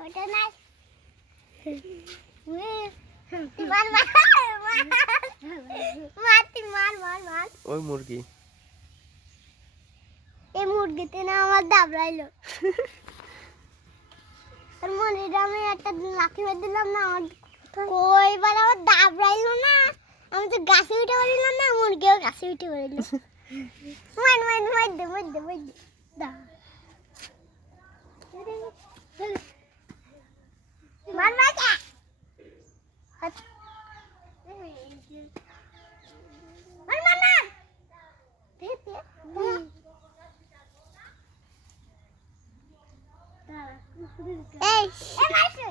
ওটা না মার মার মার ওই মুরগি এই মুরগিতে না আমার দাবড়াইলো আর মনে আমি একটা লাঠি মেরে দিলাম না কইবার আমার দাবড়াইলো না আমি তো গাছে উঠে পড়লাম না মুরগিও গাছে উঠে পড়ল মার দা মার বাজা মার মার মার এই মারছে